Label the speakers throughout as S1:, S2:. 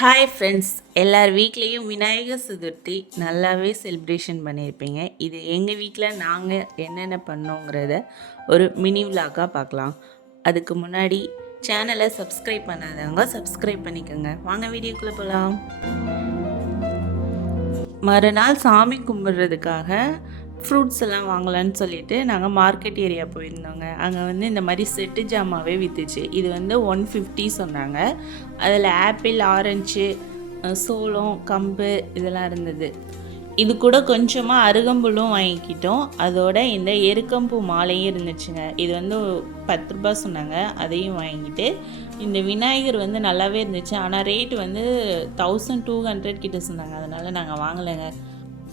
S1: Hi friends எல்லார் வீட்லேயும் விநாயகர் சதுர்த்தி நல்லாவே செலிப்ரேஷன் பண்ணியிருப்பீங்க. இது எங்கள் வீட்டில் நாங்கள் என்னென்ன பண்ணோங்கிறத ஒரு மினி விலாக்காக பார்க்கலாம். அதுக்கு முன்னாடி சேனலை சப்ஸ்கிரைப் பண்ணாதவங்க சப்ஸ்கிரைப் பண்ணிக்கோங்க. வாங்க வீடியோக்குள்ளே போகலாம் மறுநாள் சாமி கும்பிட்றதுக்காக ஃப்ரூட்ஸ் எல்லாம் வாங்கலான்னு சொல்லிட்டு நாங்கள் மார்க்கெட் ஏரியா போயிருந்தோங்க. அங்கே வந்து இந்த மாதிரி செட்டு ஜாமாவே விற்றுச்சு இது வந்து ஒன் ஃபிஃப்டி சொன்னாங்க. அதில் ஆப்பிள் ஆரஞ்சு சோளம் கம்பு இதெல்லாம் இருந்தது. இது கூட கொஞ்சமாக அருகம்புல்லும் வாங்கிக்கிட்டோம். அதோட இந்த எருக்கம்பூ மாலையும் இருந்துச்சுங்க. இது வந்து பத்து ரூபாய் சொன்னாங்க. அதையும் வாங்கிட்டு இந்த விநாயகர் வந்து நல்லாவே இருந்துச்சு. ஆனால் ரேட் வந்து தௌசண்ட் டூ ஹண்ட்ரட் கிட்ட சொன்னாங்க. அதனால் நாங்கள் வாங்கலைங்க.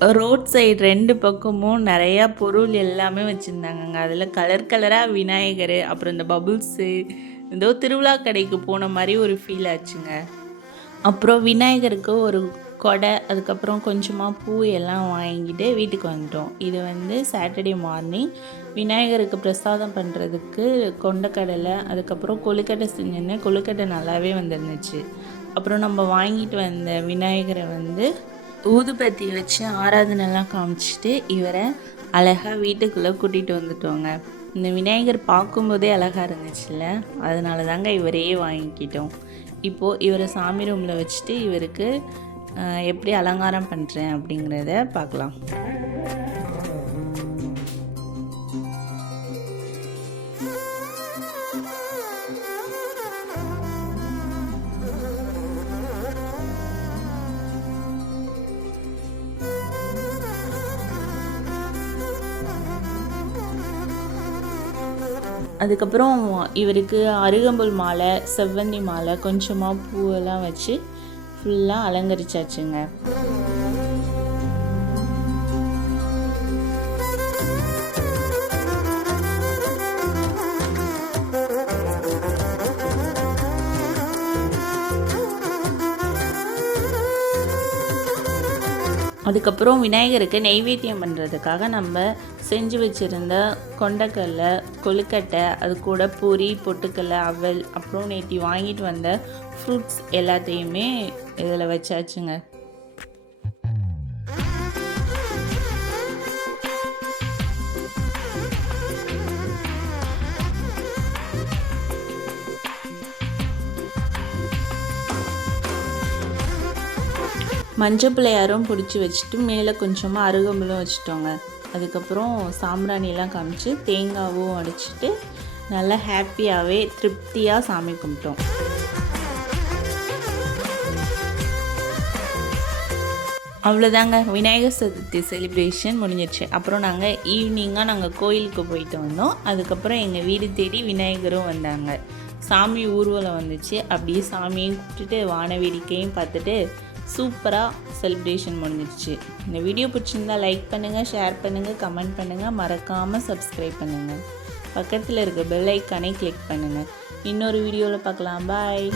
S1: ரோட் சைடு ரெண்டு பக்கமும் நிறையா பொருள் எல்லாமே வச்சுருந்தாங்கங்க. அதில் கலர் கலராக விநாயகர் அப்புறம் இந்த பபுள்ஸு ஏதோ திருவிழா கடைக்கு போன மாதிரி ஒரு ஃபீல் ஆச்சுங்க. அப்புறம் விநாயகருக்கு ஒரு கொடை அதுக்கப்புறம் கொஞ்சமாக பூ எல்லாம் வாங்கிட்டு வீட்டுக்கு வந்துட்டோம். இது வந்து சாட்டர்டே மார்னிங் விநாயகருக்கு பிரசாதம் பண்ணுறதுக்கு கொண்டக்கடலை அதுக்கப்புறம் கொழுக்கட்டை செஞ்சுன்னு கொழுக்கட்டை நல்லாவே வந்துருந்துச்சு. அப்புறம் நம்ம வாங்கிட்டு வந்த விநாயகரை வந்து ஊதுபத்தி வச்சு ஆராதனைலாம் காமிச்சிட்டு இவரை அழகாக வீட்டுக்குள்ளே கூட்டிகிட்டு வந்துட்டோங்க. இந்த விநாயகர் பார்க்கும்போதே அழகாக இருந்துச்சுல்ல? அதனால தாங்க இவரையே வாங்கிக்கிட்டோம். இப்போது இவரை சாமி ரூமில் வச்சுட்டு இவருக்கு எப்படி அலங்காரம் பண்ணுறேன் அப்படிங்கிறத பார்க்கலாம். அதுக்கப்புறம் இவருக்கு அருகம்புல் மாலை செவ்வந்தி மாலை கொஞ்சமாக பூவெல்லாம் வச்சு ஃபுல்லாக அலங்கரிச்சாச்சுங்க. அதுக்கப்புறம் விநாயகருக்கு நெய்வேத்தியம் பண்ணுறதுக்காக நம்ம செஞ்சு வச்சுருந்த கொண்டக்கடலை கொழுக்கட்டை அது கூட பூரி பொட்டுக்கடலை அவல் அப்புறம் நேற்றி வாங்கிட்டு வந்த ஃப்ரூட்ஸ் எல்லாத்தையுமே இதில் வச்சாச்சுங்க. மஞ்சள் பிள்ளையாரும் பிடிச்சி வச்சுட்டு மேலே கொஞ்சமாக அருகம்புலும் வச்சுட்டோங்க. அதுக்கப்புறம் சாம்பிராணிலாம் காமிச்சு தேங்காவும் அடிச்சுட்டு நல்லா ஹாப்பியாகவே திருப்தியாக சாமி கும்பிட்டோம். அவ்வளோதாங்க விநாயகர் சதுர்த்தி செலிப்ரேஷன் முடிஞ்சிருச்சு. அப்புறம் நாங்கள் ஈவினிங்காக நாங்கள் கோயிலுக்கு போயிட்டு வந்தோம். அதுக்கப்புறம் எங்கள் வீடு தேடி விநாயகரும் வந்தாங்க. சாமி ஊர்வலம் வந்துச்சு. அப்படியே சாமியும் கூப்பிட்டுட்டு வான வேடிக்கையும் பார்த்துட்டு சூப்பராக செலிப்ரேஷன் முடிஞ்சிடுச்சு. இந்த வீடியோ பிடிச்சிருந்தா லைக் பண்ணுங்கள் ஷேர் பண்ணுங்கள் கமெண்ட் பண்ணுங்கள் மறக்காமல் சப்ஸ்கிரைப் பண்ணுங்கள் பக்கத்தில் இருக்க பெல் ஐக்கானை கிளிக் பண்ணுங்கள் இன்னொரு வீடியோவில் பார்க்கலாம். பாய்